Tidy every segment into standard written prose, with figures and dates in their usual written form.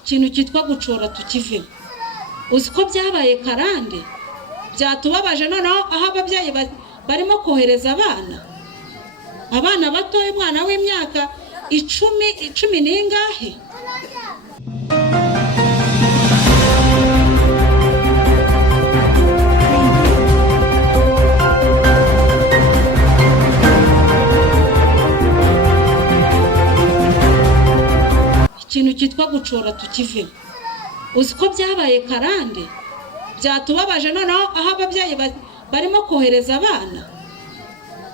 ikintu cyitwa gucora tukive. Uziko byabaye karande byatubabaje noneho aho ababyeyi barimo kohereza abana bato, umwana w'imyaka 10 n'ingahe. Ikintu cyitwa gucora tukive. Uziko byabaye karande byatubabaje noneho aho ababyeyi barimo kohereza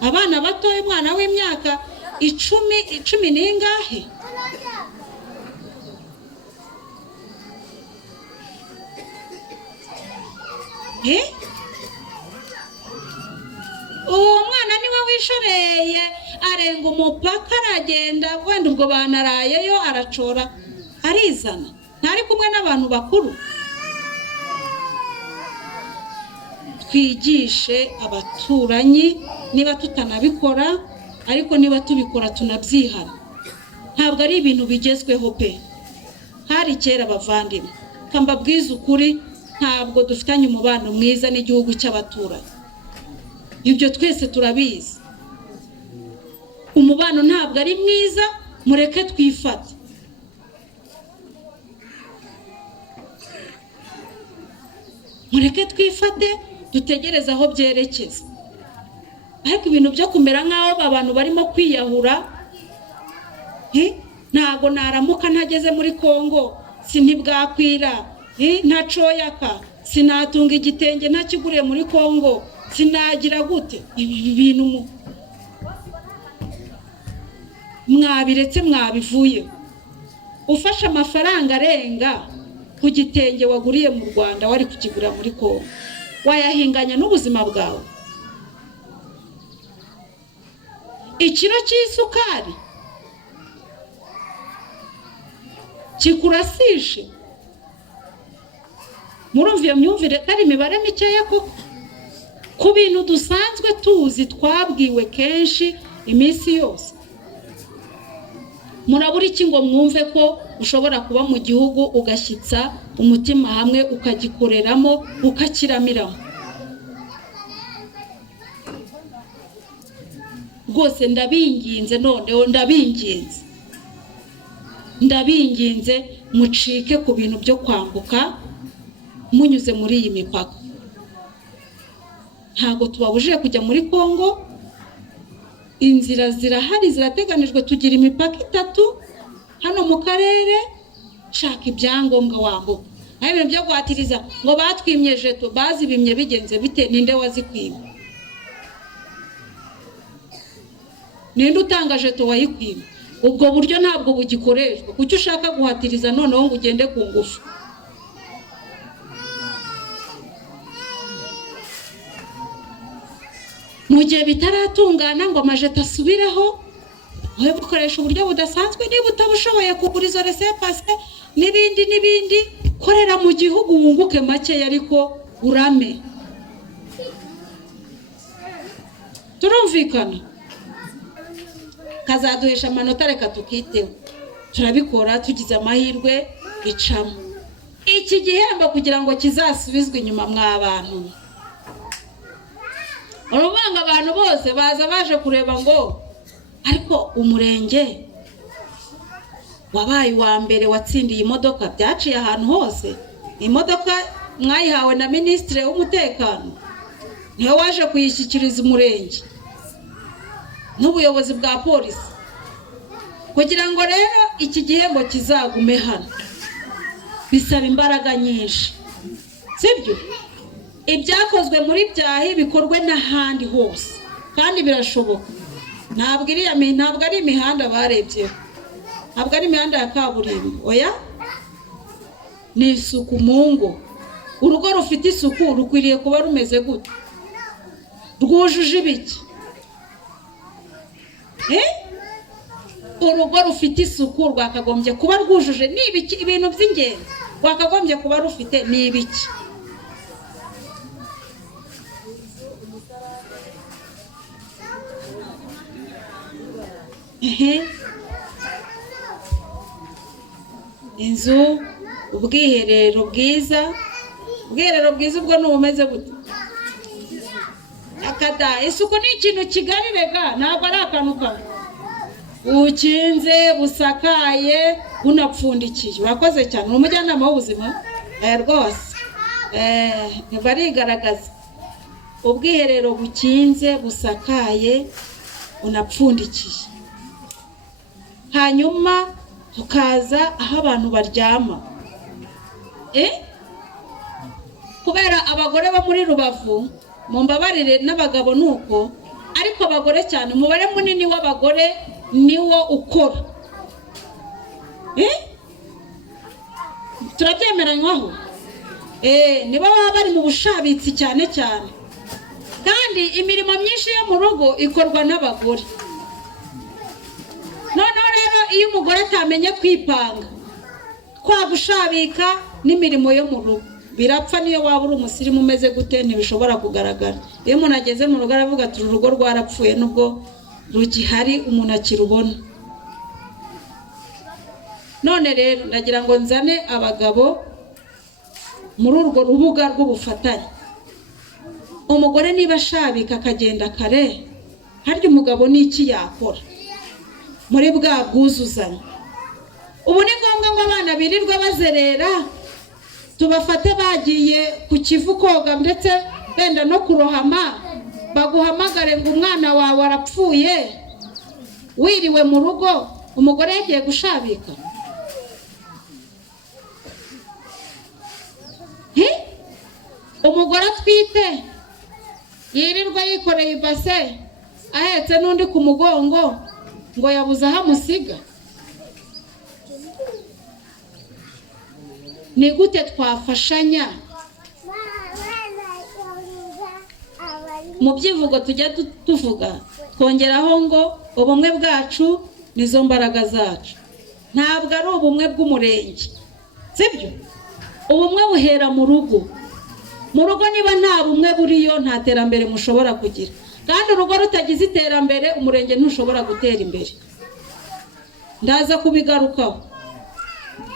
abana bato, umwana w'imyaka 10 n'ingahe. Uwo mwana niwe wishoreye arenga umupaka aragenda, wenda ubwo banarayeyo aracora arizana, ntari kumwe n'abantu bakuru. Twigishe abaturanyi niba tutanabikora, ariko niba tubikora tunabyihana. Ntabwo ari ibintu bigezweho pe. Hari kera bavandimwe, kambabwiza ukuri, ntabwo dufitanye umubano mwiza n'igihugu cy'abaturanyi. Ibyo twese turabizi. Umubano ntabwo ari mwiza, mureke twifate. Mureke twifate dutegereza aho byerekeza. Ariko ibintu byo kumera nkaho abantu barimo kwiyahura, ntago naramuka ntageze muri Kongo sinibwakwira, ntacoyaka, sinatunga igitenge ntakiguriye muri Kongo, sinagira gute. Ibi bintu mwabiretse mwabivuye. Ufashe amafaranga arenga ku gitenge waguriye mu Rwanda wari kukigura muri Kongo, wayahinganya n'ubuzima bwawe. Ikiro cy'isukari kikurasishe. Murumva iyo myumvire kari imibare mikeya koko ku bintu dusanzwe tuzi twabwiwe kenshi iminsi yose. Murabura iki ngo mwumve ko ushobora kuba mu gihugu ugashyitsa umutima hamwe ukagikoreramo ukakiramiramo. Rwose ndabinginze, noneho ndabinginze mucike ku bintu byo kwambuka munyuze muri iyi mipaka. Ntago tubabujije kujya muri Kongo, inzira zirahari zirateganijwe, tugira imipaka 3 hano mu karere. Shaka ibyangombwa wambuka. Aho ibintu byo guhatiriza ngo batwimye jeto, bazibimye bigenze bite? Ninde wazikwimye? Ninde utanga jeto wayikwimye? Ubwo buryo ntabwo bugikoreshwa. Kuki ushaka guhatiriza noneho ngo ugende ku ngufu? Mu gihe bitaratungana ngo amajeto asubireho, wowe bukoresha uburyo budasanzwe. Niba utabushoboye kugura izo resepase n'ibindi, korera mu gihugu wunguke make, ariko urame. Turumvikana? Kazaduhesha amanota, reka tukiteho. Turabikora tugize amahirwe icamo. Iki gihembo kugira ngo kizasubizwe inyuma mw'abantu. Urubanga abantu bose baza baje kureba ngo ariko umurenge wabaye wa mbere watsindiye imodoka, byaciye ahantu hose. Imodoka mwayihawe na Minisitiri w'Umutekano, niwe waje kuyishyikiriza umurenge n'ubuyobozi bwa polisi, kugira ngo rero iki gihembo kizagume hano bisaba imbaraga nyinshi, sibyo? Ibyakozwe muri byahi bikorwe n'ahandi hose kandi birashoboka. Ntabwo ari imihanda barebye, ntabwo ari imihanda ya kaburimbo, oya, ni isuku mu ngo. Urugo rufite isuku rukwiriye kuba rumeze gute? Rwujuje ibiki? Urugo rufite isuku rwakagombye kuba rwujuje n'ibiki? Ibintu by'ingenzi rwakagombye kuba rufite n'ibiki? inzu, ubwiherero bwiza. Ubwiherero bwiza ubwo n'ubumeze gute? Akada, isuku ni ikintu kigari rega, ntabwo ari akantu kamwe. Ukinze, busakaye, bunapfundikiye. Wakoze cyane, umujyanama w'ubuzima rwose. Barigaragaza. Ubwiherero bukinze, busakaye, bunapfundikiye. Hanyuma tukaza aho abantu baryama. Kubera abagore bo muri Rubavu, mumbabarire n'abagabo nuko, ariko abagore cyane, umubare munini w'abagore niwo ukora. Turabyemeranywaho. Nibo baba bari mu bushabitsi cyane cyane. Kandi imirimo myinshi yo mu rugo ikorwa n'abagore. Noneho rero iyo umugore atamenye kwipanga, kwa gushabika n'imirimo yo mu rugo, birapfa. Niyo waba uri umusirimu umeze gute ntibishobora kugaragara. Iyo umuntu ageze mu rugo aravuga ati urugo rwarapfuye, nubwo rugihari umuntu akirubona. None rero ndagira ngo nzane abagabo muri urwo rubuga rw'ubufatanye. Umugore niba ashabika akagenda kare, harya umugabo n'iki yakora muri bwa bwuzuzanye? Ubu ni ngombwa ngo abana birirwa bazerera, tubafate bagiye ku kivu koga ndetse benda no kurohama, baguhamagare ngo umwana wawe arapfuye, wiriwe mu rugo, umugore yagiye gushabika? Umugore atwite yirirwa yikoreye ibase, ahetse n'undi ku mugongo, ngo yabuze aho amusiga? Ni gute twafashanya? Mu byivugo tujya tuvuga, twongeraho ngo ubumwe bwacu nizo mbaraga zacu. Ntabwo ari ubumwe bw'umurenge, sibyo? Ubumwe buhera mu rugo. Mu rugo niba nta bumwe buriyo, nta terambere mushobora kugira. Kandi urugo rutagize iterambere, umurenge ntushobora gutera imbere. Ndaza kubigarukaho.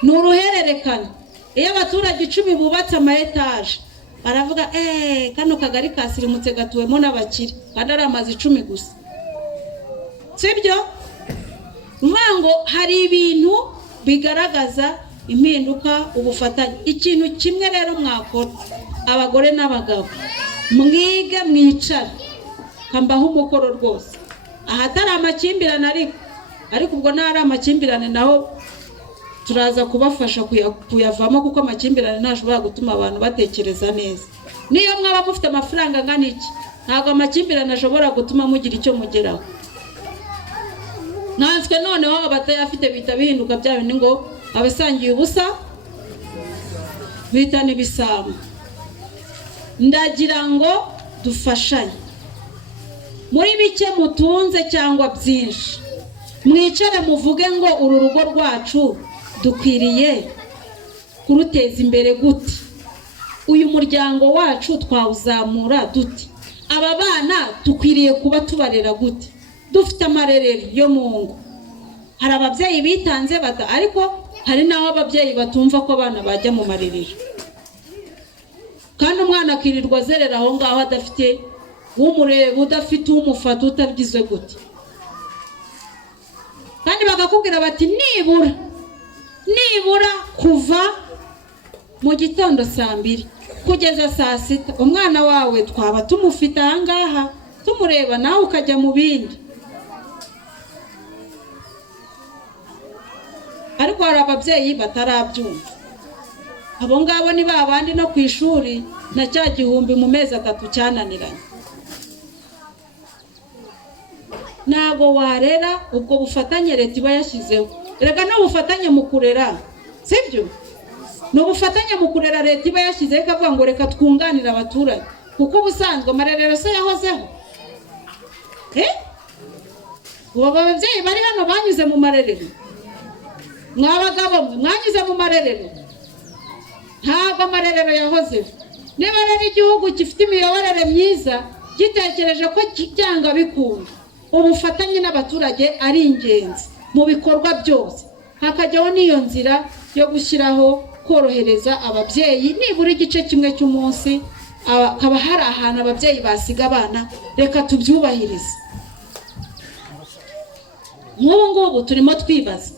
Ni uruhererekane. Iyo abaturage 10 bubatse ama etaje, baravuga kano kagari kasirimutse gatuwemo n'abakire, kandi ari amazi 10 gusa, sibyo? Ngo hari ibintu bigaragaza impinduka, ubufatanye. Ikintu kimwe rero mwakora, abagore n'abagabo, mwige mwicare, kambaho umukoro rwose. Ahatari amakimbirane, ariko ubwo ntari amakimbirane naho turaza kubafasha kuyavamo, kuko amakimbirane ntashobora gutuma abantu batekereza neza. Niyo mwaba mufite amafaranga angana iki, ntabwo amakimbirane ashobora gutuma mugira icyo mugeraho. Nanswe noneho abatayafite bita bihinduka bya bindi ngo abasangiye ubusa bita n'ibisambo. Ndagira ngo dufashanye muri bike mutunze cyangwa byinshi, mwicare muvuge ngo uru rugo rwacu dukwiriye kuruteza imbere gute, uyu muryango wacu twawuzamura dute, aba bana dukwiriye kuba tubarera gute, dufite amarerero yo mu ngo. Hari ababyeyi bitanze bata, ariko hari naho ababyeyi batumva ko abana bajya mu marerero, kandi umwana akirirwa azerera aho ngaho adafite umureba, udafite umufata, utabyize gute. Kandi bagakubwira bati nibura kuva mu gitondo 2 kugeza 6 umwana wawe twaba tumufite ahangaha tumureba, nawe ukajya mu bindi. Ariko hari ababyeyi batarabyumva. Abo ngabo ni babandi no ku ishuri na cya gihumbi mu mezi 3 cyananiranye. Ntabwo warera ubwo bufatanye leta iba yashyizeho. Erega no bufatanye mu kurera, sibyo? No bufatanye mu kurera leta iba yashyizeho, ikavuga ngo reka twunganira abaturage, kuko ubusanzwe amarerero se yahozeho. Ubu ababyeyi bari hano banyuze mu marerero, mwabagabo mwe mwanyuze mu marerero. Ntabwo amarerero yahozeho. Niba rero igihugu gifite imiyoborere myiza, gitekereje ko cyanga bikunda, ubufatanye n'abaturage ari ingenzi mu bikorwa byose. hakajyaho n'iyo nzira yo gushyiraho korohereza ababyeyi nibura igice kimwe cy'umunsi haba hari ahantu ababyeyi basiga abana, reka tubyubahirize. nk'ubu ngubu turimo twibaza,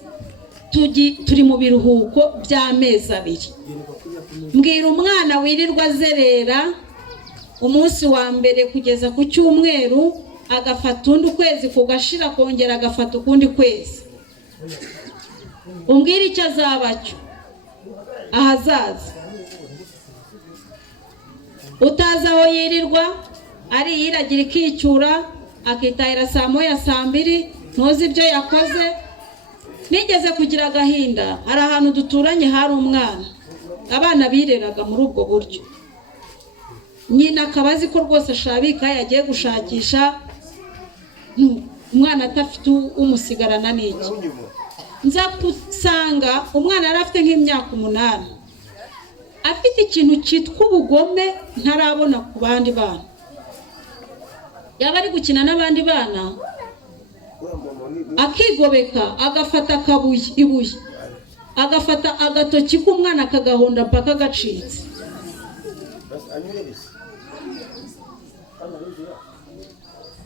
turi mu biruhuko by'amezi 2. mbwira umwana wirirwa azerera umunsi wa mbere kugeza ku cyumweru, agafata undi ukwezi kugashira, kongera agafata ukundi kwezi, umbwira icyo azaba cyo ahazaza. utazi aho yirirwa ari yiragira ikicyura, akitahira saa moya saa 2, ntuzi ibyo yakoze. nigeze kugira agahinda, hari ahantu duturanye hari umwana, abana bireraga muri ubwo buryo. nyina akabazi ko rwose ashabika yagiye gushakisha, umwana atafite umusigarana n'iki. nza kusanga umwana yari afite nk'imyaka 8, afite ikintu cyitwa ubugome ntarabona ku bandi bana. yaba ari gukina n'abandi bana, akigobeka agafata ibuye, agafata agatoki k'umwana akagahonda mpaka gacitse.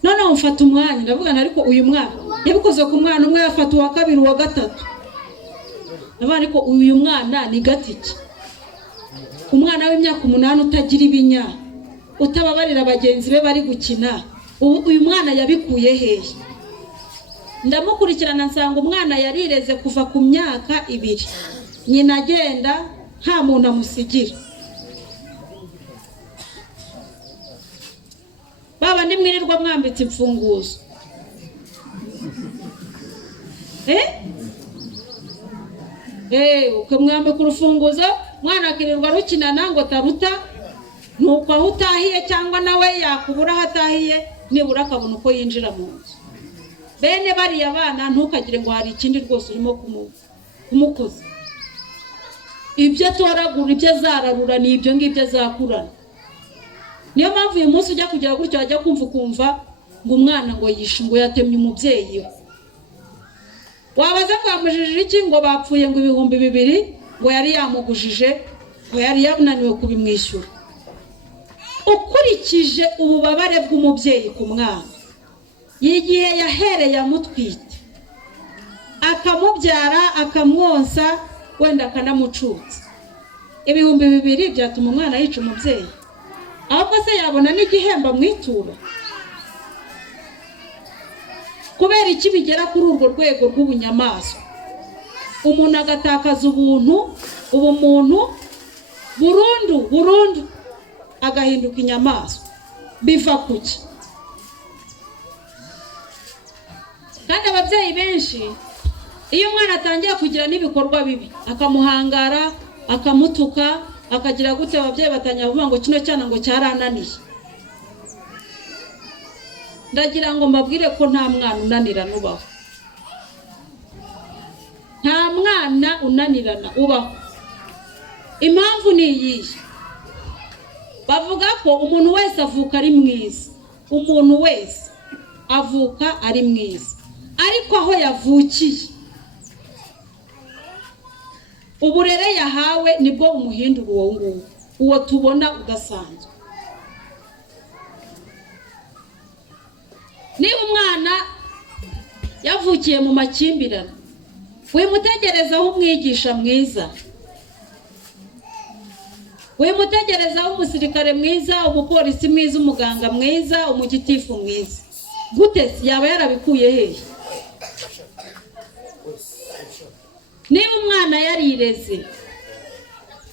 noneho mfata umwanya ndavugana, ariko uyu mwana yabikoze ku mwana umwe, yafata uwa 2 uwa 3. ndavuga ariko uyu mwana ni gatiki, umwana w'imyaka 8 utagira ibinya, utababarira bagenzi be bari gukina, uyu mwana yabikuye hehe? ndamukurikirana nsanga umwana yarireze kuva ku myaka 2, nyina agenda nta muntu amusigira. baba ndimwirirwa mwambitse imfunguzo, ukamwambika urufunguzo, mwana akirirwa rukinana ngo taruta, nuko aho utahiye cyangwa nawe yakubura aho atahiye, nibura akabona uko yinjira mu nzu. bene bariya bana ntukagire ngo hari ikindi rwose urimo kumukoza. ibyo atoragura, ibyo azararura, ni ibyo ngibyo azakurana. niyo mpamvu uyu munsi ujya kugira gutyo ajya kumva ngo umwana ngo yishe, ngo yatemye umubyeyi we. wabaza ko yamujijije iki? ngo bapfuye ngo 2,000, ngo yari yamugujije, ngo yari yananiwe kubimwishyura. ukurikije ububabare bw'umubyeyi ku mwana, igihe yahereye amutwite, akamubyara, akamwonsa, wenda akanamucutsa, 2,000 byatuma umwana yica umubyeyi? ahubwo se yabona n'igihembo mwitura? kubera iki bigera kuri urwo rwego rw'ubunyamaswa, umuntu agatakaza ubumuntu burundu agahinduka inyamaswa? biva kuki? kandi ababyeyi benshi, iyo umwana atangiye kugira n'ibikorwa bibi, akamuhangara, akamutuka, akagira gute, ababyeyi batangira kuvuga ngo kino cyana ngo cyarananiye. ndagira ngo mbabwire ko nta mwana unanirana ubaho. nta mwana unanirana ubaho. impamvu ni iyihe? bavuga ko umuntu wese avuka ari mwiza, umuntu wese avuka ari mwiza, ariko aho yavukiye, uburere yahawe nibwo umuhindura uwo nguwo, uwo tubona udasanzwe. niba umwana yavukiye mu makimbirane, wimutegerezaho umwigisha mwiza, wimutegerezaho umusirikare mwiza, umupolisi mwiza, umuganga mwiza, umugitifu mwiza. gute yaba yarabikuye hehe? niba umwana yarireze,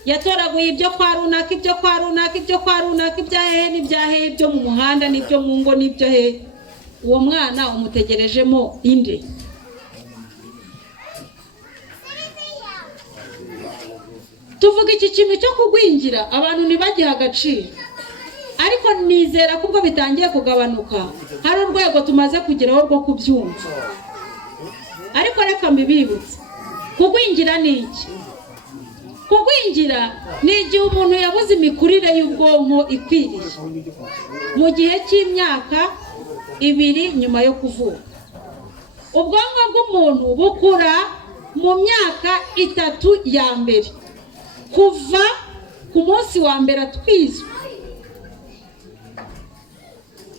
yatoraguye ibyo kwa runaka, ibyo kwa runaka, ibyo kwa runaka, ibya hehe n'ibya hehe, ibyo mu muhanda n'ibyo mu ngo n'ibyo hehe, uwo mwana umutegerejemo inde? tuvuga iki kintu cyo kugwingira, abantu ntibagiha agaciro, ariko nizera ko ubwo bitangiye kugabanuka, hari urwego tumaze kugeraho rwo kubyumva. ariko reka mbibibutse, kugwingira ni iki? kugwingira ni igihe umuntu yabuze imikurire y'ubwonko ikwiriye mu gihe cy'imyaka 2 nyuma yo kuvuka. ubwonko bw'umuntu bukura mu myaka 3 ya mbere kuva ku munsi wa mbere atwizwe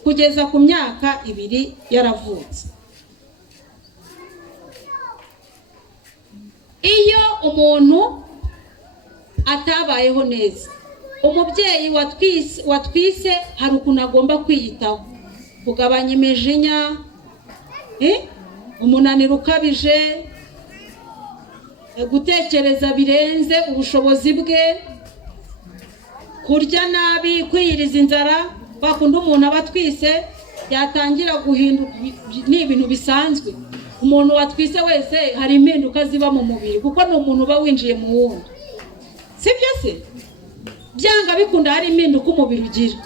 kugeza ku myaka 2 yaravutse. Iyo umuntu atabayeho neza, umubyeyi watwise hari ukuntu agomba kwiyitaho, kugabanya imijinya, umunaniro ukabije, gutekereza birenze ubushobozi bwe, kurya nabi, kwiyiriza inzara. Bakunda umuntu abatwise yatangira guhinduka, ni ibintu bisanzwe. Umuntu watwise wese hari impinduka ziba mu mubiri kuko ni umuntu uba winjiye mu wundi, sibyo se? Byanga bikunda hari impinduka umubiri ugira.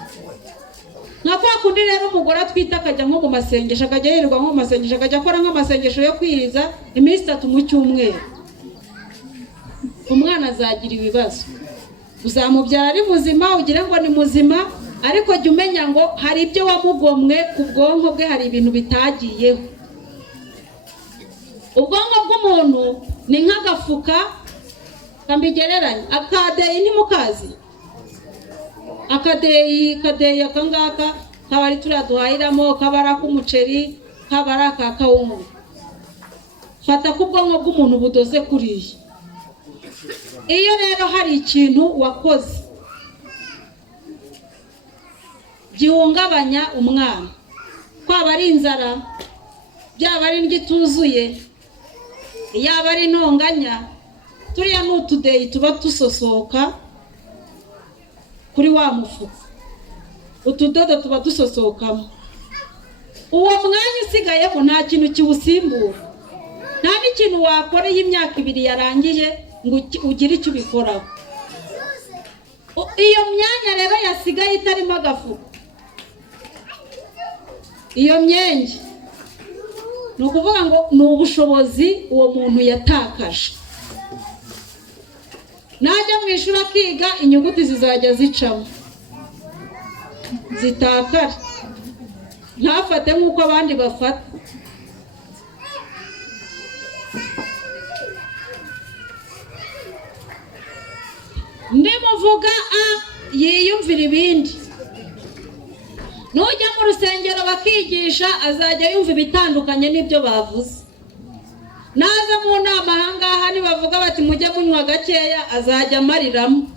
Nka kwa kundi rero umugore atwita akajya nko mu masengesho, akajya yirirwa nko mu masengesho, akajya akora nk'amasengesho yo kwiriza iminsi 3 mu cyumweru, umwana azagira ibibazo. Uzamubyara ari muzima ugire ngo ni muzima, ariko jya umenya ngo hari ibyo wamugomwe ku bwonko bwe, hari ibintu bitagiyeho. Ubwonko bw'umuntu ni nk'agafuka, kambigereranya akadeyi, ntimukazi akadeyi akangaka kabari turaduhahiramo, kabara k'umuceri, kabara ka kawunga. Fata ku bwonko bw'umuntu budoze kuriye. Iyo rero hari ikintu wakoze gihungabanya umwana, kwaba ari inzara, byaba ari indyo ituzuye, yaba ari intonganya, turiya n'utudeyi tuba dusosoka kuri wa mufuka, utudodo tuba dusosokamo. Uwo mwanya usigayemo nta kintu kiwusimbura, nta n'ikintu wakora iyo imyaka 2 yarangiye ngo ugire icyo ubikoraho. Iyo myanya rero yasigaye itarimo agafuka, iyo myenge ni ukuvuga ngo ni ubushobozi uwo muntu yatakaje. Najya mu ishuri akiga, inyuguti zizajya zicamo zitakare, ntafate nk'uko abandi bafata. Ndimuvuga yiyumvira ibindi. Nujya mu rusengero bakigisha, azajya yumva ibitandukanye n'ibyo bavuze. Naza mu nama ahangaha nibavuga bati mujye munywa gakeya, azajya amariramo.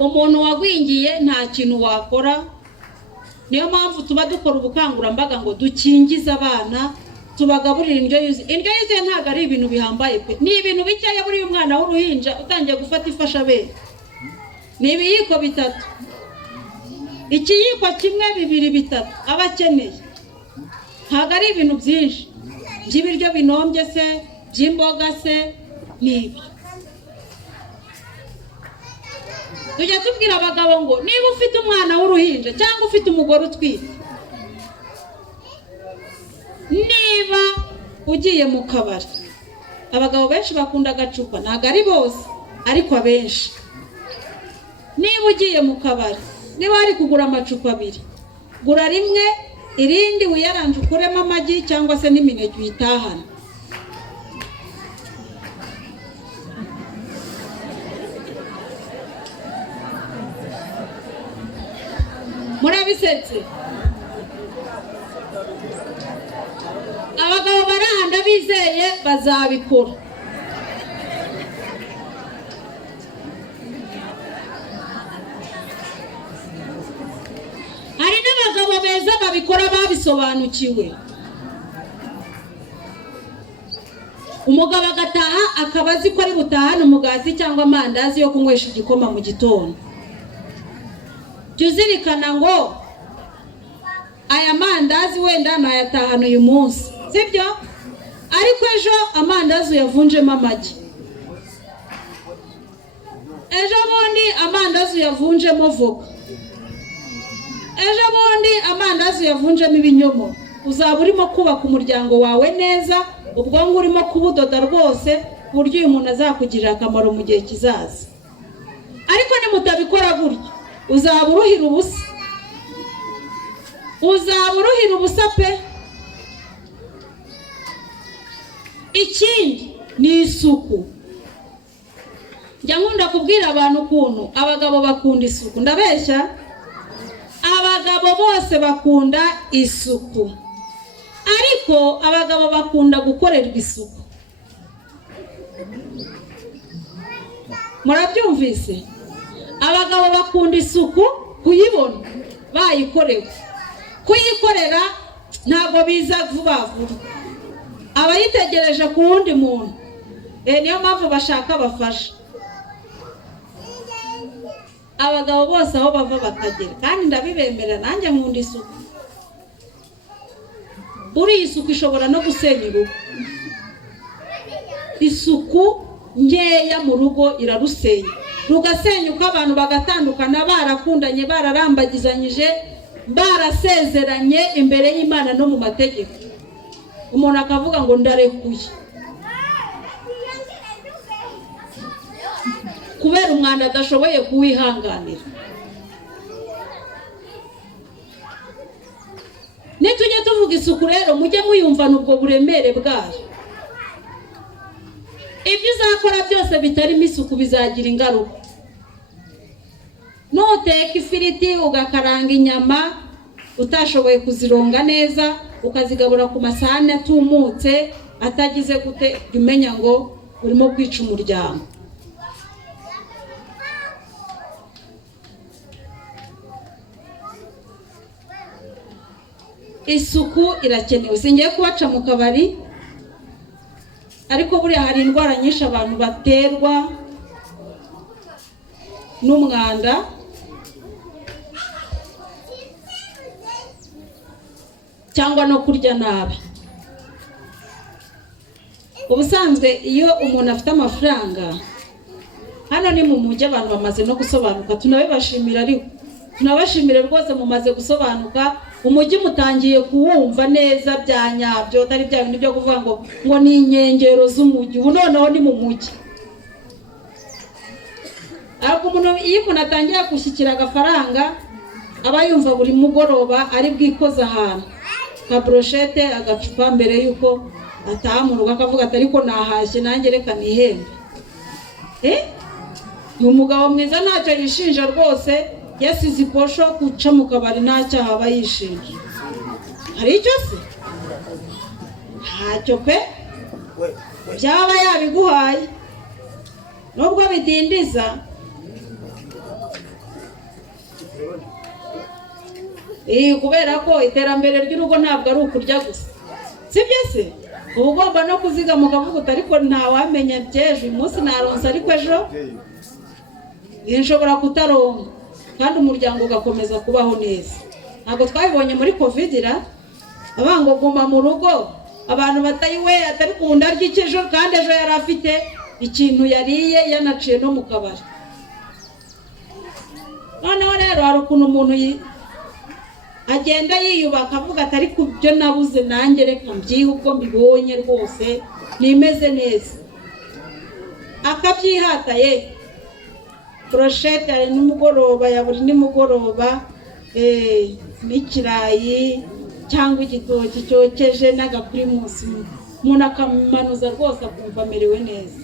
Umuntu wagwingiye nta kintu wakora. Niyo mpamvu tuba dukora ubukangurambaga ngo dukingize abana, tubagaburira indyo yuzuye. Indyo yuzuye ntabwo ari ibintu bihambaye pe, ni ibintu bikeya. Buri umwana w'uruhinja utangiye gufata ifashabere ni ibiyiko 3, ikiyiko kimwe 2 3 aba akeneye. Ntabwo ari ibintu byinshi by'ibiryo binombye se, by'imboga se, n'ibyo. Tujya tubwira abagabo ngo niba ufite umwana w'uruhinja cyangwa ufite umugore utwite, niba ugiye mu kabari, abagabo benshi bakunda agacupa, ntabwo ari bose ariko abenshi. Niba ugiye mu kabari, niba hari kugura amacupa 2, gura rimwe, irindi wiyaranje ukuremo amagi cyangwa se n'imineke uyitahana. Murabisetse? Abagabo barahanda bizeye bazabikora. Hari n'abagabo beza babikora babisobanukiwe. Umugabo agataha akaba azi ko ari butahane umugati cyangwa amandazi yo kunywesha igikoma mu gitondo. Tuzirikana ngo aya mandazi wenda nayatahana uyu munsi, sibyo? Ariko ejo amandazi yavunjemo amagi, ejo bundi amandazi yavunjemo voka, ejo bundi amandazi yavunjemo ibinyomoro. Uzaba urimo kubaka umuryango wawe neza, ubwonko urimo kubudoda rwose, buryo uyu muntu azakugirira akamaro mu gihe kizaza. Ariko nimutabikora gutyo, uzaba uruhira ubusa, uzaba uruhira ubusa pe. ikindi ni isuku. Njya nkunda kubwira abantu ukuntu abagabo bakunda isuku. Ndabeshya? Abagabo bose bakunda isuku, ariko abagabo bakunda gukorerwa isuku. Murabyumvise? Abagabo bakunda isuku, kuyibona bayikorewe. Kuyikorera ntabwo biza vuba vuba, abayitegereje ku wundi muntu. Niyo mpamvu bashaka bafasha. Abagabo bose aho bava bakagera, kandi ndabibemera, nanjye nkunda isuku. Buri isuku ishobora no gusenya urugo. Isuku nkeya mu rugo irarusenya, rugasenyuka, abantu bagatandukana, barakundanye, bararambagizanyije, barasezeranye imbere y'Imana no mu mategeko. Umuntu akavuga ngo ndarekuye kubera umwanda adashoboye kuwihanganira. Nitujye tuvuga isuku rero, mujye muyumvana ubwo buremere bwayo. Ibyo uzakora byose bitarimo isuku bizagira ingaruka. Nuteka ifiriti ugakaranga inyama utashoboye kuzironga neza, ukazigabura ku masahani atumutse atagize gute, umenya ngo urimo kwica umuryango. Isuku irakenewe. Singiye kubaca mu kabari, ariko buriya hari indwara nyinshi abantu baterwa n'umwanda. Cyangwa no kurya nabi. Ubusanzwe iyo umuntu afite amafaranga, hano ni mu mujyi abantu bamaze no gusobanuka, tunabibashimira, ariko tunabashimire rwose mumaze gusobanuka. Umujyi mutangiye kuwumva neza bya nyabyo, atari bya bintu byo kuvuga ngo ni inkengero z'umujyi. Ubu noneho ni mu mujyi. Ariko iyo umuntu atangiye gushyikira agafaranga, aba yumva buri mugoroba ari bwikoza ahantu ka brochette, agacupa, mbere yuko ataha mu rugo, akavuga ati ariko nahashye nanjye reka nihembe. Ni umugabo mwiza, ntacyo yishinja rwose. Yasize iposho guca mu kabari, ntacyo aba yishinja. Hari icyo se? Ntacyo pe, byaba yabiguhaye nubwo bidindiza. Kubera ko iterambere ry'urugo ntabwo ari ukurya gusa, sibyo se? Uba ugomba no kuzigama ukavuga ariko ntawamenya by'ejo. Uyu munsi naronse, ariko ejo nshobora kutaronka, kandi umuryango ugakomeza kubaho neza. Ntabwo twabibonye muri covid abango guma mu rugo, abantu batayiwe atari kunda arya ikijo, kandi ejo yari afite ikintu yariye yanaciye no mu kabari. Noneho rero hari ukuntu umuntu agenda yiyubaka avuga ati ariko ibyo nabuze nanjye reka mbyihe ubwo mbibonye rwose nimeze neza, akabyihata. Brochette ari nimugoroba, ya buri nimugoroba, n'ikirayi cyangwa igitoki cyokeje n'agakuri munsi, umuntu akamanuza rwose akumva amerewe neza.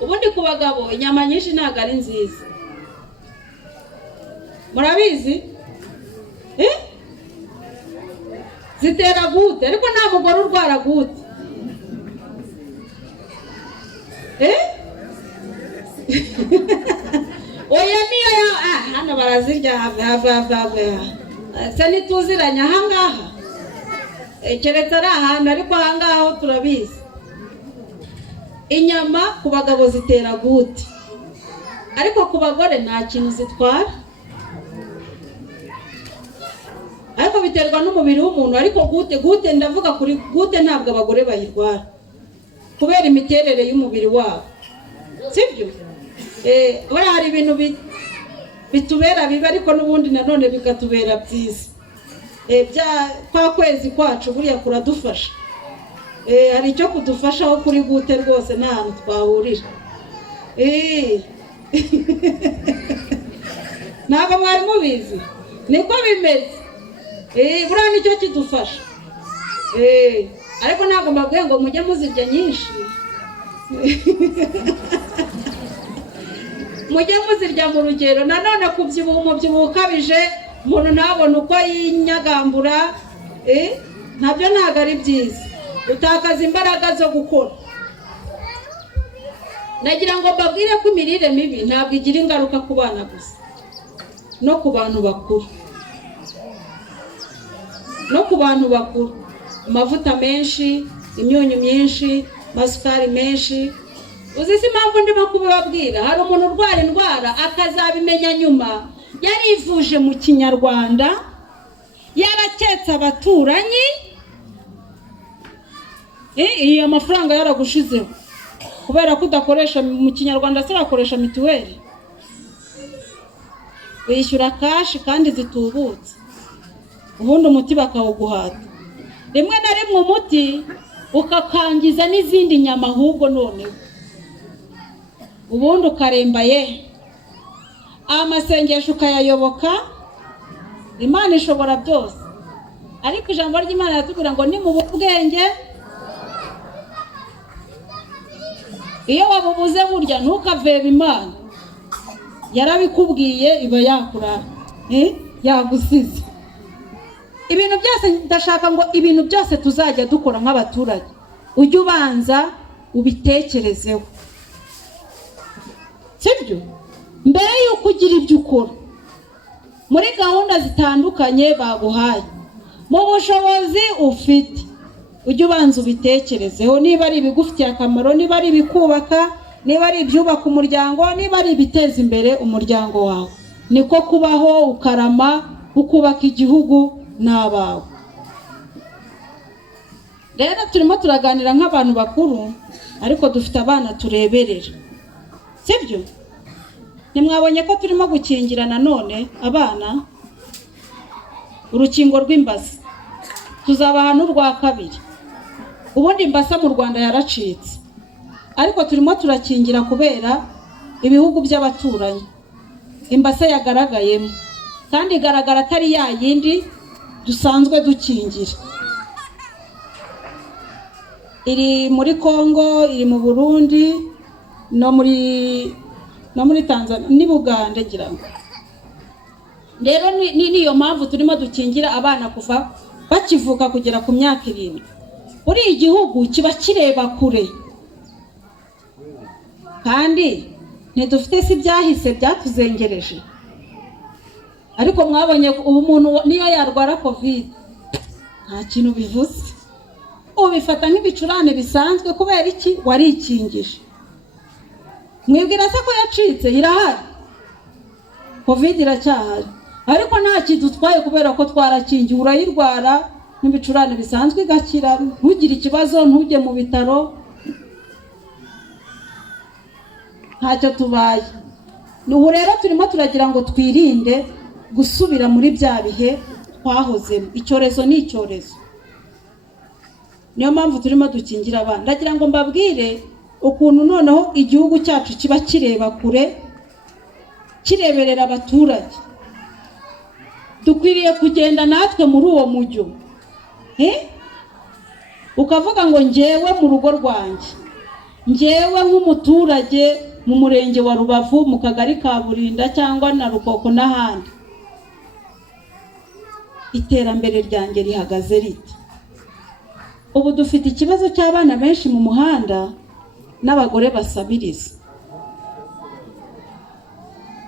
Ubundi ku bagabo inyama nyinshi ntabwo ari nziza, murabizi? Zitera gute, ariko nta mugore urwara gute. Oya niyo hano barazirya have. Se nituziranye ahangaha, keretse ari ahantu, ariko ahangaha ho turabizi. Inyama ku bagabo zitera gute, ariko ku bagore nta kintu zitwara. Ariko biterwa n'umubiri w'umuntu. Ariko gute ndavuga kuri gute, ntabwo abagore bayirwara kubera imiterere y'umubiri wabo, sibyo? Hari ibintu bitubera bibi, ariko n'ubundi nanone bikatubera byiza. Kwa kwezi kwacu buriya kuradufasha. Hari icyo kudufashaho kuri gute rwose, nta hantu twahurira. Ntabwo mwari mubizi, niko bimeze. Buriya nicyo kidufasha. ariko ntabwo mbabwiye ngo mujye muzirya nyinshi mujye muzirya mu rugero. Nanone kubyibuha umubyibuho ukabije umuntu ntabona uko yinyagambura nabyo ntabwo ari byiza, utakaza imbaraga zo gukora. Nagira ngo mbabwire ko imirire mibi ntabwo igira ingaruka ku bana gusa, no ku bantu bakuru. Amavuta menshi, imyunyu myinshi, amasukari menshi. Uzi se impamvu ndimo kubibabwira? Hari umuntu urwara indwara akazabimenya nyuma, yarivuje mu kinyarwanda, yaraketse abaturanyi, iyi amafaranga yaragushizeho kubera ko udakoresha mu kinyarwanda, se bakoresha mituweli, wishyura kashi kandi zitubutse, ubundi umuti bakawuguhata. Rimwe na rimwe umuti ukakangiza n'izindi nyama, ahubwo noneho ubundi ukaremba amasengesho ukayayoboka. Imana ishobora byose, ariko ijambo ry'Imana yatubwira ngo ni mu bwenge. Iyo wabubuze burya ntukavebe Imana, yarabikubwiye iba yakurara yagusize. Ibintu byose ndashaka ngo ibintu byose tuzajya dukora nk'abaturage ujye ubanza ubitekerezeho, sibyo? Mbere y'uko ugira ibyo ukora muri gahunda zitandukanye baguhaye, mu bushobozi ufite, ujye ubanza ubitekerezeho. Niba ari ibigufitiye akamaro, niba ari ibikubaka, niba ari ibyubaka umuryango, niba ari ibiteza imbere umuryango wawe, niko kubaho ukarama, ukubaka igihugu n'abawe. Rero turimo turaganira nk'abantu bakuru, ariko dufite abana tureberera, sibyo? Nimwabonye ko turimo gukingira nanone abana urukingo rw'imbasa, tuzabaha n'urwa kabiri. Ubundi imbasa mu Rwanda yaracitse, ariko turimo turakingira kubera ibihugu by'abaturanyi imbasa yagaragayemo, kandi igaragara atari ya yindi dusanzwe dukingira. Iri muri Kongo, iri mu Burundi, no muri Tanzania ni Bugande ngira ngo. Rero niyo mpamvu turimo dukingira abana kuva bakivuka kugera ku myaka 7. Buri igihugu kiba kireba kure, kandi ntidufite si byahise byatuzengereje. Ariko mwabonye ubu umuntu niyo yarwara covid nta kintu bivuze, ubifata nk'ibicurane bisanzwe. Kubera iki? Warikingije. Mwibwira se ko yacitse? Irahari, covid iracyahari, ariko nta kidutwaye kubera ko twarakingiye. Urayirwara n'ibicurane bisanzwe igakira, ntugire ikibazo, ntujye mu bitaro, ntacyo tubaye. N'ubu rero turimo turagira ngo twirinde gusubira muri bya bihe twahozemo. Icyorezo ni icyorezo, niyo mpamvu turimo dukingira abana. Ndagira ngo mbabwire ukuntu noneho igihugu cyacu kiba kireba kure, kireberera abaturage. Dukwiriye kugenda natwe muri uwo mujyo, ukavuga ngo njyewe mu rugo rwanjye, njyewe nk'umuturage mu murenge wa Rubavu, mu kagari ka Burinda cyangwa na Rukoko n'ahandi, iterambere ryanjye rihagaze rite? Ubu dufite ikibazo cy'abana benshi mu muhanda n'abagore basabiriza.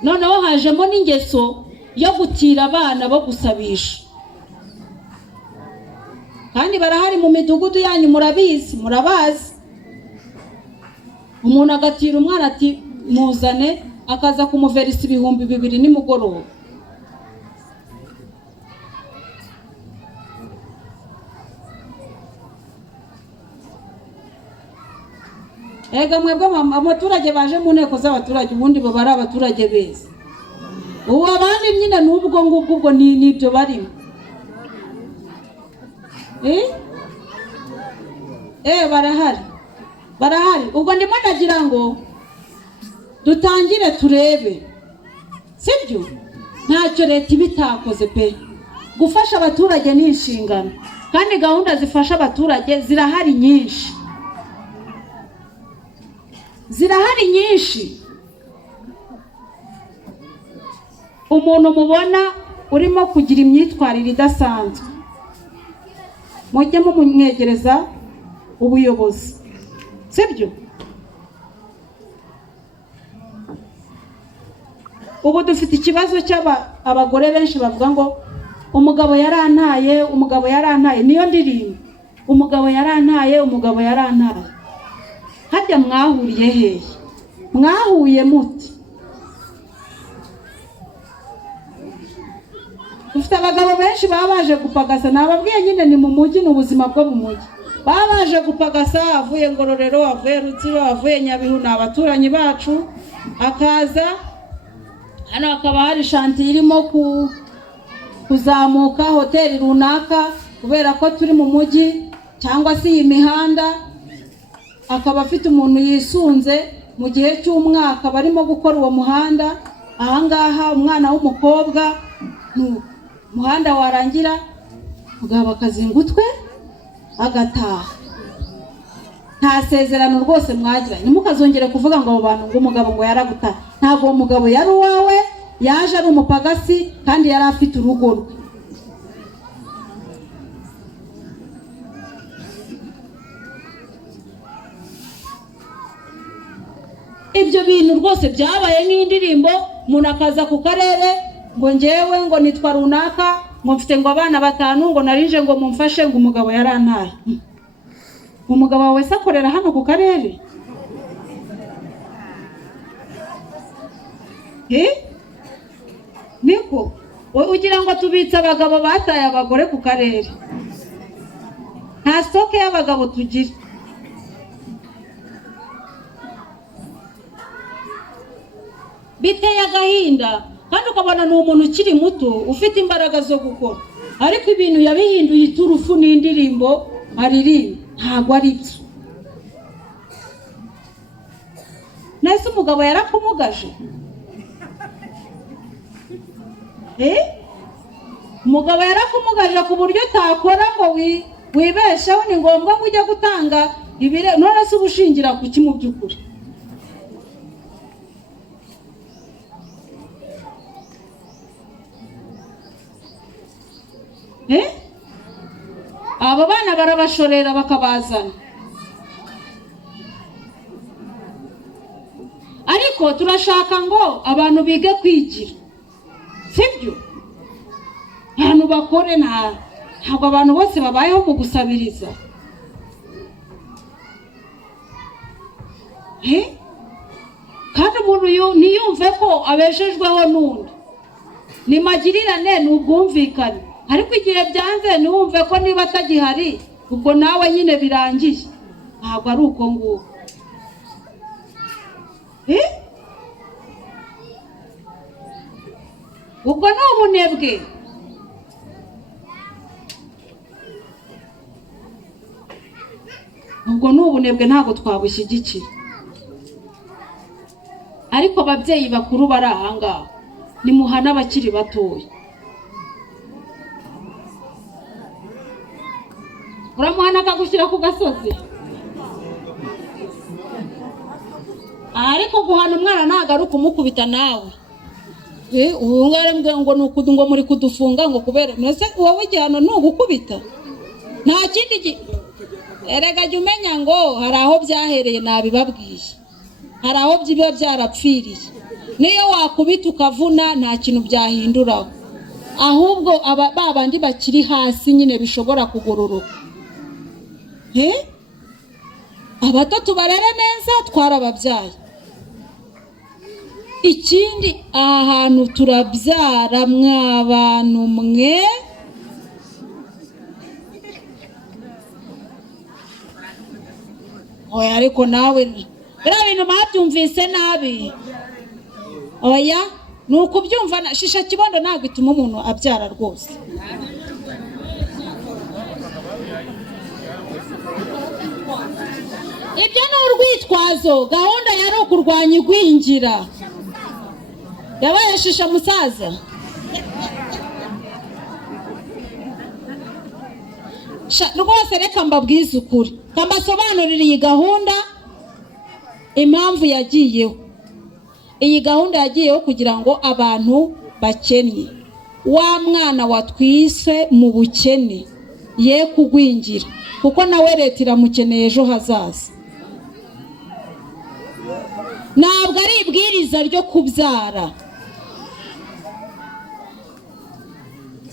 Noneho hajemo n'ingeso yo gutira abana bo gusabisha, kandi barahari mu midugudu yanyu, murabazi. Umuntu agatira umwana ati muzane, akaza kumuverisa 2,000 nimugoroba. Ega mwebwe abaturage baje mu nteko z'abaturage ubundi baba ari abaturage beza. Ubu abandi nyine n'ubwo ngubwo nibyo barimo. Barahari. Ubwo ndimo nagira ngo dutangire turebe, sibyo? Ntacyo leta ibitakoze pe. Gufasha abaturage ni inshingano. kandi gahunda zifasha abaturage zirahari nyinshi, umuntu mubona urimo kugira imyitwarire idasanzwe mujye mumwegereza ubuyobozi, sibyo? Ubu dufite ikibazo cy'abagore benshi bavuga ngo umugabo yarantaye, niyo ndirimbo, umugabo yarantaye. Harya mwahuriye hehe? Mwahuye muti? Ufite abagabo benshi baba baje gupagasa, nababwiye nyine ni mu mujyi, n'ubuzima bwo mu mujyi. Baba baje gupagasa, avuye Ngororero, avuye Rutsiro, avuye Nyabihu, n'abaturanyi bacu, akaza hano hakaba hari shantiye irimo kuzamuka hoteli runaka, kubera ko turi mu mujyi cyangwa se iyi mihanda, akaba afite umuntu yisunze mu gihe cy'umwaka barimo gukora uwo muhanda. Ahangaha umwana w'umukobwa, umuhanda warangira mugabo akazinga utwe agataha, nta sezerano rwose mwagira. Ntimukazongere kuvuga ngo abo bantu ngo umugabo ngo yaragutaha. Ntabwo uwo mugabo yari uwawe, yaje ari umupagasi kandi yari afite urugo rwe. Ibyo bintu rwose byabaye nk'indirimbo, umuntu akaza ku karere ngo njyewe ngo nitwa runaka, ngo mfite ngo abana 5, ngo narinje ngo mumfashe, ngo umugabo yarantaye. Umugabo wawe se akorera hano ku karere? Niko ugira ngo tubitse abagabo bataye abagore ku karere? Nta stoke y'abagabo tugira. Biteye agahinda, kandi ukabona ni umuntu ukiri muto ufite imbaraga zo gukora, ariko ibintu yabihinduye iturufu n'indirimbo aririmba, ntabwo ari byo. Nese umugabo yarakumugaje? Umugabo yarakumugaje ku buryo utakora ngo wibesheho, ni ngombwa ngo ujye gutanga ibire. None se ubushingira ku ki mu by'ukuri? Aba bana barabashorera bakabazana, ariko turashaka ngo abantu bige kwigira, sibyo? Abantu bakore, ntabwo abantu bose babayeho mu gusabiriza. Kandi umuntu niyumve ko abeshejweho n'undi, ni magirirane, ni ubwumvikane. Ariko igihe byanze niwumve ko niba atagihari ubwo nawe nyine birangiye. Ntabwo ari uko nguko. Ubwo ni ubunebwe. Ntabwo twabushyigikira. Ariko ababyeyi bakuru bari ahangaha, nimuhana abakiri batoya. Uramuhana akagushyira ku gasozi? Ariko guhana umwana ntabwo ari ukumukubita nawe. Ubu ngarembwe ngo muri kudufunga ngo kubera nese wowe igihano ni ugukubita, nta kindi. Erega jya umenya ngo hari aho byahereye, nabibabwiye, hari aho biba byarapfiriye. Niyo wakubita ukavuna nta kintu byahinduraho, ahubwo babandi bakiri hasi nyine bishobora kugororoka. Abato tubarere neza, twarababyaye. Ikindi, aha hantu turabyara mw'abantu mwe, oya ariko nawe biriya bintu mwabyumvise nabi. Oya, ni ukubyumva. Shisha kibondo ntabwo ituma umuntu abyara rwose. Ibyo ni urwitwazo. Gahunda yari ukurwanya igwingira. Yabaye shisha musaza. rwose reka mbabwize ukuri mbasobanurire iyi gahunda impamvu yagiyeho. Iyi gahunda yagiyeho kugira ngo abantu bakennye, wa mwana watwise mu bukene ye kugwingira, kuko nawe leta iramukeneye ejo hazaza. Ntabwo ari ibwiriza ryo kubyara,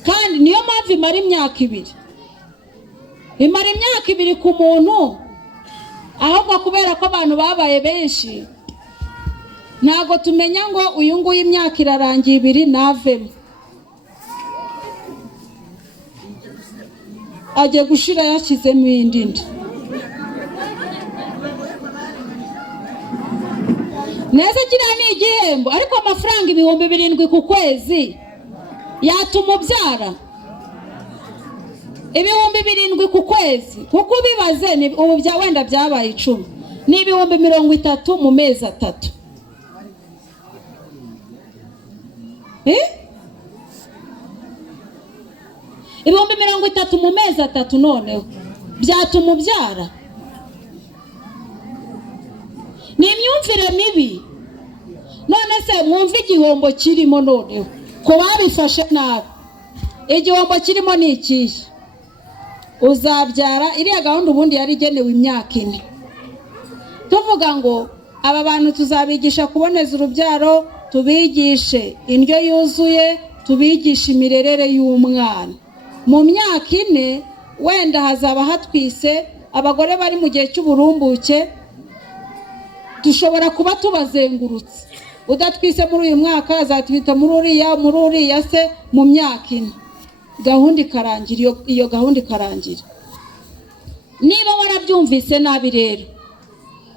kandi niyo mpamvu imara imyaka 2. Imara imyaka 2 ku muntu, ahubwo kubera ko abantu babaye benshi ntago tumenya ngo uyu nguyu imyaka irarangiye 2 navemo, agiye gushira yashyizemo indi nda. Neza kiriya ni igihembo, ariko amafaranga 7,000 ku kwezi yatuma ubyara? 7,000 ku kwezi, kuko ubibaze ubu wenda byabaye 10, ni 30,000 mu mezi 3. 30,000 mu mezi 3 noneho byatuma ubyara? Ni imyumvire mibi. None se mwumva igihombo kirimo noneho ko babifashe nabi. Igihombo kirimo ni ikihe? Uzabyara, iriya gahunda ubundi yari igenewe imyaka 4. Tuvuga ngo aba bantu tuzabigisha kuboneza urubyaro, tubigishe indyo yuzuye, tubigisha imirerere y'umwana. Mu myaka 4 wenda hazaba hatwise abagore bari mu gihe cy'uburumbuke, dushobora kuba tubazengurutse. Udatwise muri uyu mwaka azatwita muri uriya se mu myaka 4. Gahunda ikarangira, iyo gahunda ikarangira. Niba warabyumvise nabi rero,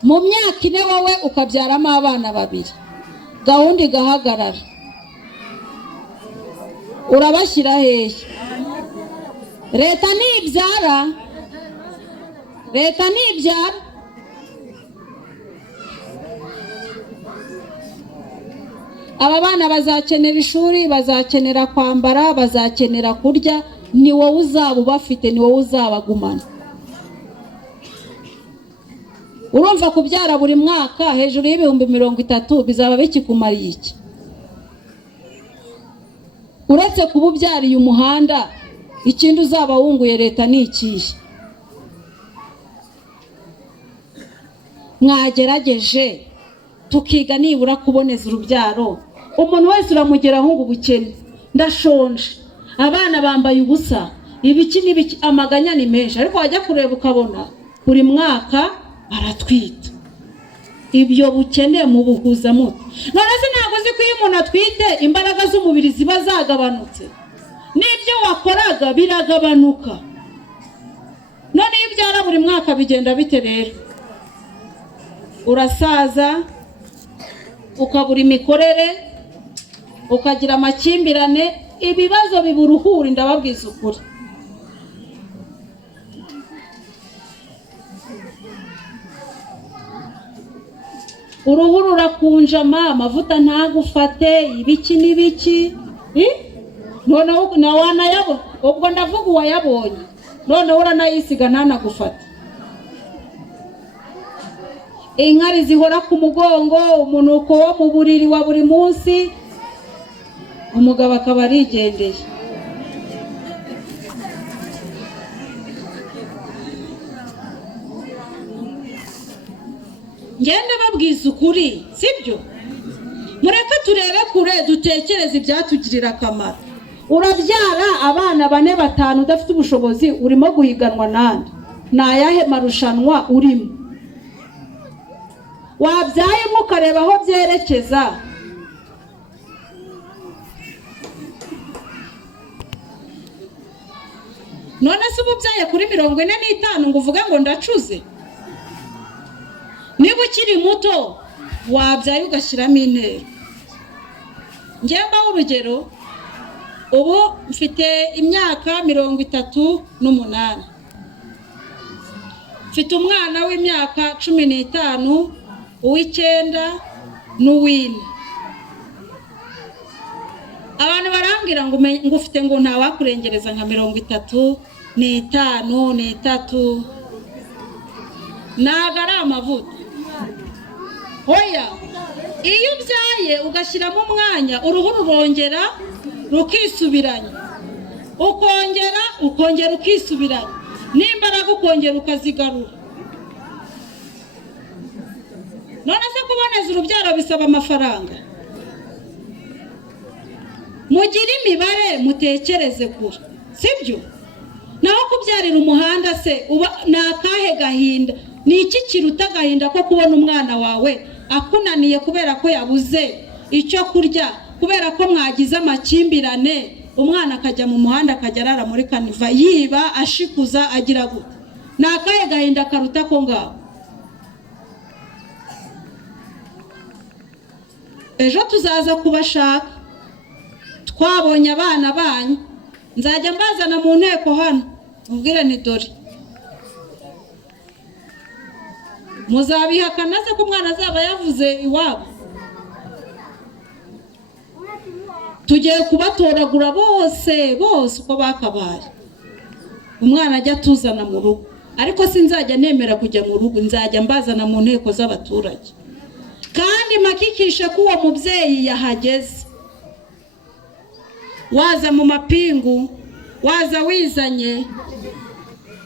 mu myaka 4 wowe ukabyaramo abana 2, gahunda igahagarara, urabashyira hehe? Leta nibyara, aba bana bazakenera ishuri, bazakenera kwambara, bazakenera kurya. Ni wowe uzaba ubafite, ni wowe uzabagumana. Urumva kubyara buri mwaka hejuru y'30,000 bizaba bikikumariye iki? Uretse kuba ubyariye umuhanda, ikindi uzaba wunguye leta ni ikihe? Mwagerageje tukiga nibura kuboneza urubyaro. Umuntu wese uramugeraho ngo ubukene, ndashonje, abana bambaye ubusa, ibiki n'ibiki, amaganya ni menshi. Ariko wajya kureba ukabona buri mwaka aratwita. Ibyo bukene mu buhuza muto. None se ntabwo uzi ko iyo umuntu atwite imbaraga z'umubiri ziba zagabanutse, n'ibyo wakoraga biragabanuka. None iyo ubyara buri mwaka bigenda bite rero? Urasaza, ukabura imikorere, ukagira amakimbirane, ibibazo biburuhura. Ndababwiza ukuri. Uruhu rurakunjama, amavuta ntagufate, ibiki n'ibiki. None na wanayabona, ubwo ndavuga uwayabonye, none uranayisiga ntanagufate. Inkari zihora ku mugongo, umunuko wo mu buriri wa buri munsi, umugabo akaba arigendeye. Ngende babwiza ukuri, sibyo? Mureke turebe kure, dutekereze ibyatugirira akamaro. Urabyara abana 4 5 udafite ubushobozi, urimo guhiganwa nande? Nayahe marushanwa urimo? Wabyaye mukareba aho byerekeza. None se ububyaye kuri 45 ngo uvuga ngo ndacuze? Niba ukiri muto wabyaye ugashyiramo intero. Ngemba urugero, ubu mfite imyaka 38. Mfite umwana w'imyaka 15, uw'9 n'uw'4. Abantu barambwira ngo ufite ngo nta wakurengereza nka 30, ni 5 ni 3 ntago ari amavuta. Oya, iyo ubyaye ugashyiramo umwanya uruhu rurongera rukisubiranya, ukongera ukisubiranya, n'imbaraga ukongera ukazigarura. None se kuboneza urubyaro bisaba amafaranga? Mugire imibare mutekereze kure, sibyo? Naho kubyarira umuhanda se uba nakahe gahinda? Ni iki kiruta gahinda ko kubona umwana wawe akunaniye kubera ko yabuze icyo kurya, kubera ko mwagize amakimbirane, umwana akajya mu muhanda akajya arara muri kaniva yiba ashikuza agira gute? Nakahe gahinda karuta ko ngabo? Ejo tuzaza kubashaka, twabonye abana banyu, nzajya mbazana mu nteko hano mubwire ni dore. Muzabihakana se ko umwana azaba yavuze iwabo? Tugiye kubatoragura bose uko bakabaye, umwana ajya tuzana mu rugo. Ariko sinzajya nemera kujya mu rugo, nzajya mbazana mu nteko z'abaturage, kandi makikishe ko uwo mubyeyi yahageze. Waza mu mapingu, waza wizanye,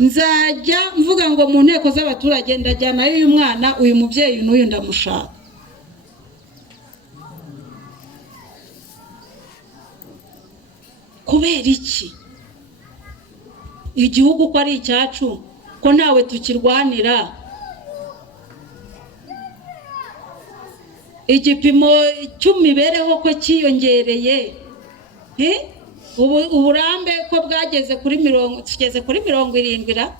nzajya mvuga ngo mu nteko z'abaturage ndajyana uyu mwana, uyu mubyeyi n'uyu ndamushaka. Kubera iki? Igihugu ko ari icyacu, ko ntawe tukirwanira? Igipimo cy'imibereho ko cyiyongereye, uburambe ko bwageze kuri 70.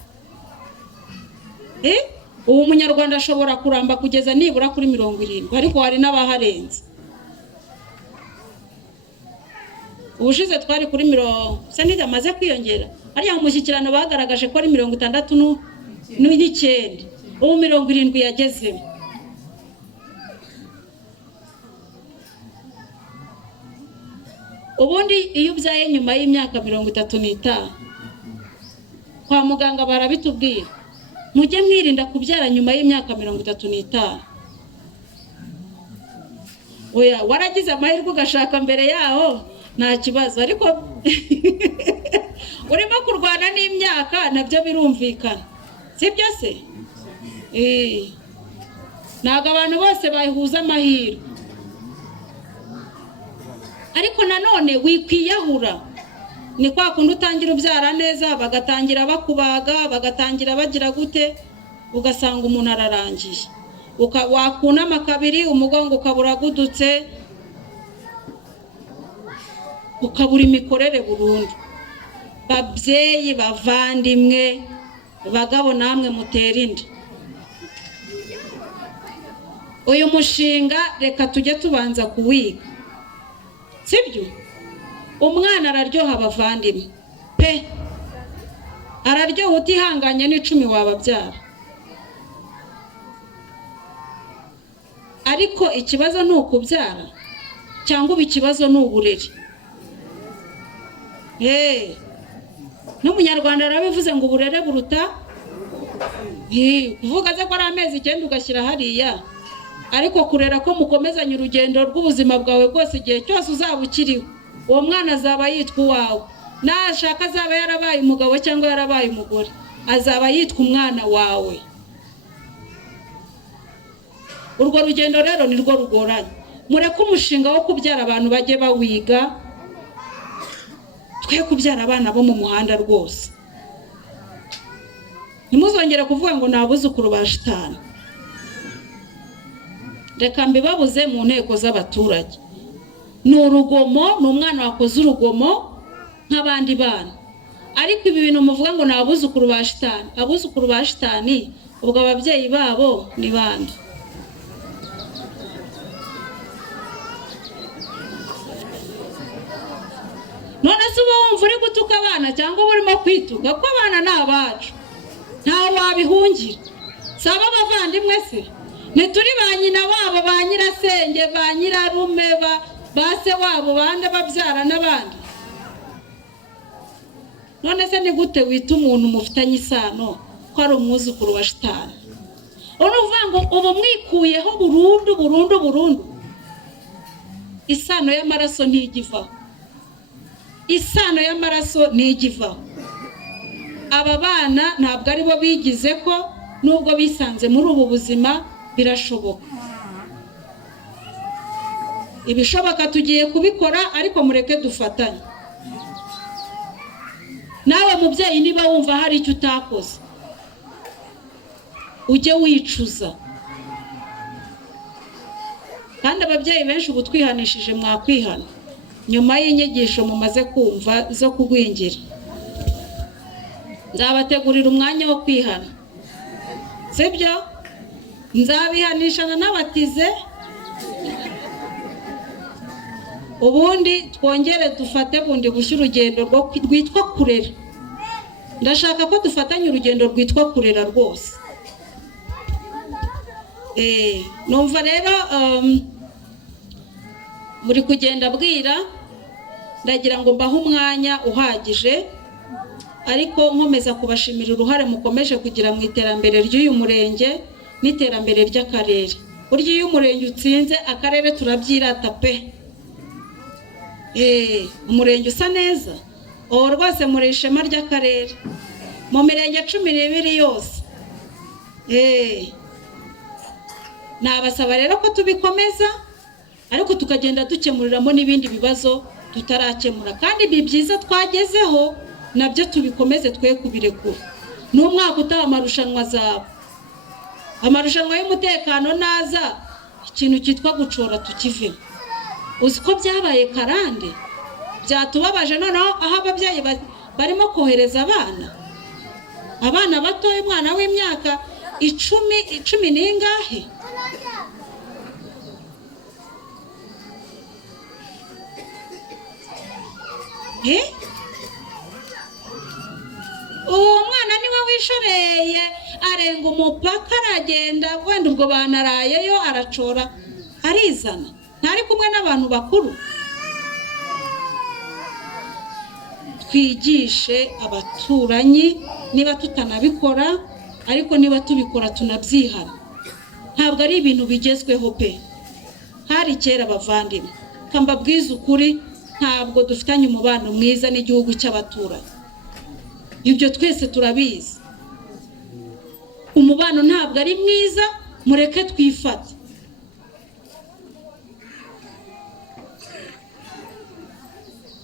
Ubu umunyarwanda ashobora kuramba kugeza nibura kuri 70, ariko hari n'abaharenze. Ubushize twari kuri 70, se nigamaze kwiyongera. Ariya mu mushyikirano bagaragaje ko ari 69, ubu 70 yagezemo. Ubundi iyo ubyaye nyuma y'imyaka 35, kwa muganga barabitubwira, mujye mwirinda kubyara nyuma y'imyaka 35. Oya, waragize amahirwe ugashaka mbere yaho nta kibazo, ariko urimo kurwana n'imyaka nabyo birumvikana, sibyo se? Ntago abantu bose bayihuza amahirwe. Ariko nanone wikwiyahura, ni kwa kundi utangira ubyara neza bagatangira bakubaga, bagatangira bagira gute, ugasanga umuntu ararangiye. Wakunama kabiri umugongo ukabura gudutse, ukabura imikorere burundu. Babyeyi, bavandimwe, bagabo namwe mutera inda. Uyu mushinga reka tujye tubanza kuwiga, sibyo? Umwana araryoha abavandimwe pe, araryoha utihanganye n'icumi wababyara. Ariko ikibazo ni ukubyara cyangwa ikibazo ni uburere. N'umunyarwanda arabivuze ngo uburere buruta, kuvuga ze ko ari amezi 9 ugashyira hariya, ariko kurera ko mukomezanya urugendo rw'ubuzima bwawe bwose, igihe cyose uzaba ukiriho uwo mwana azaba yitwa uwawe. Nashaka azaba yarabaye umugabo cyangwa yarabaye umugore, azaba yitwa umwana wawe. Urwo rugendo rero ni rwo rugoranye. Mureke umushinga wo kubyara abantu bajye bawiga, twe kubyara abana bo mu muhanda rwose. Ntimuzongere kuvuga ngo nabuzukuru ba shitani. Reka mbibabuze mu nteko z'abaturage. Ni urugomo, ni umwana wakoze urugomo nk'abandi bana. Ariko ibi bintu muvuga ngo nabuzukuru ba shitani, abuzukuru ba shitani ubwo ababyeyi babo ni bande? None se uba wumva uri gutuka abana cyangwa urimo kwituka? Ko abana ni abacu, ntawe wabihungira. Saba abavandimwe se? Nituri ba nyina wabo, ba nyirasenge, ba nyirarume, ba se wabo, bande babyara n'abandi. none se ni gute wita umuntu mufitanye isano ko ari umwuzukuru wa shitani? Uruvuga ngo ubu mwikuyeho burundu. Isano y'amaraso ntigivaho. Isano y'amaraso ntigivaho. Aba bana ntabwo ari bo bigize ko, nubwo bisanze muri ubu buzima birashoboka. Ibishoboka tugiye kubikora, ariko mureke dufatanye. Nawe mubyeyi, niba wumva hari icyo utakoze, ujye wicuza. Kandi ababyeyi benshi ubu twihanishije mwakwihana nyuma y'inyigisho mumaze kumva zo kugwingira. Nzabategurira umwanya wo kwihana, sibyo? Nzabihanishana n'abatize, ubundi twongere dufate bundi bushya urugendo rwitwa kurera. Ndashaka ko dufatanya urugendo rwitwa kurera rwose. Numva rero muri kugenda bwira, ndagira ngo mbahe umwanya uhagije, ariko nkomeza kubashimira uruhare mukomeje kugira mu iterambere ry'uyu murenge n'iterambere ry'akarere. Burya iyo umurenge utsinze, akarere turabyirata pe. Umurenge usa neza, rwose muri ishema ry'akarere mu mirenge 12 yose. Nabasaba rero ko tubikomeza, ariko tukagenda dukemuriramo n'ibindi bibazo tutarakemura. Kandi ibi byiza twagezeho nabyo tubikomeze, twe kubirekura. N'umwaka utaha amarushanwa azaba, amarushanwa y'umutekano naza, ikintu cyitwa gucora tukivemo. Uzi ko byabaye karande, byatubabaje. Noneho aho ababyeyi barimo kohereza abana bato, umwana w'imyaka 10 n'ingahe, uwo mwana niwe wishoreye arenga umupaka, aragenda, wenda ubwo banarayeyo, aracora arizana, ntari kumwe n'abantu bakuru. Twigishe abaturanyi, niba tutanabikora, ariko niba tubikora tunabyihana. Ntabwo ari ibintu bigezweho pe. Hari kera bavandimwe, kambabwiza ukuri, ntabwo dufitanye umubano mwiza n'igihugu cy'abaturanyi. Ibyo twese turabizi. Umubano ntabwo ari mwiza, mureke twifate.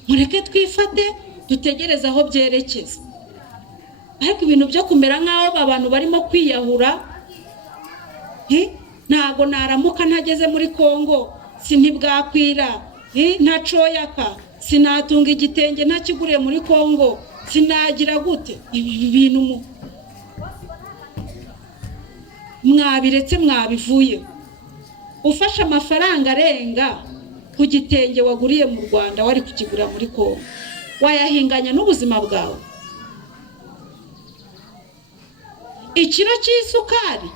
Mureke twifate, dutegereze aho byerekeza. Ariko ibintu byo kumera nk'aho abantu barimo kwiyahura, ntago naramuka ntageze muri Kongo sinibwakwira, ntacoyaka, sinatunga igitenge ntakiguriye muri Kongo, sinagira gute. Ibi bintu mwabiretse, mwabivuye. Ufashe amafaranga arenga ku gitenge waguriye mu Rwanda, wari kukigura muri Kongo, wayahinganya n'ubuzima bwawe. Ikiro cy'isukari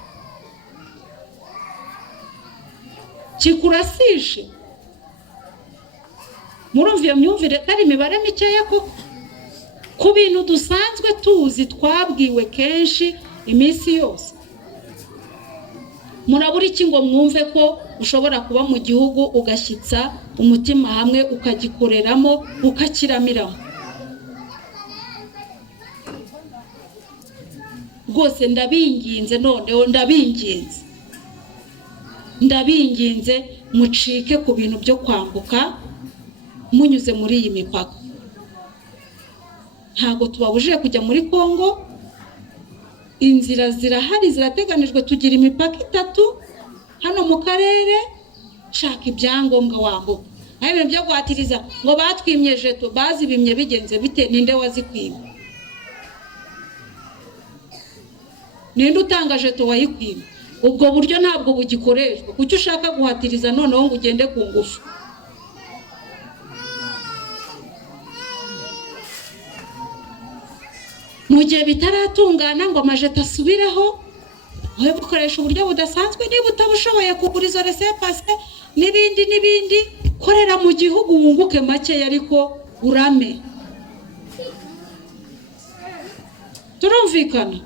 kikurasishe. Murumva iyo myumvire ari imibare mikeya koko, ku bintu dusanzwe tuzi, twabwiwe kenshi iminsi yose. Murabura iki ngo mwumve ko ushobora kuba mu gihugu ugashyitsa umutima hamwe, ukagikoreramo, ukakiramiramo? Rwose ndabinginze, noneho ndabinginze mucike ku bintu byo kwambuka munyuze muri iyi mipaka. Ntago tubabujije kujya muri Kongo, inzira zirahari, zirateganijwe. Tugira imipaka 3 hano mu karere. Shaka ibyangombwa wambuka. Aho ibintu byo guhatiriza ngo batwimye jeto, bazibimye bigenze bite? Ninde wazikwimye? Ninde utanga jeto wayikwimye? Ubwo buryo ntabwo bugikoreshwa. Kuki ushaka guhatiriza noneho ngo ugende ku ngufu? Mu gihe bitaratungana ngo amajeto asubireho, wowe bukoresha uburyo budasanzwe. Niba utabushoboye kugura izo resepase n'ibindi, korera mu gihugu wunguke make, ariko urame. turumvikana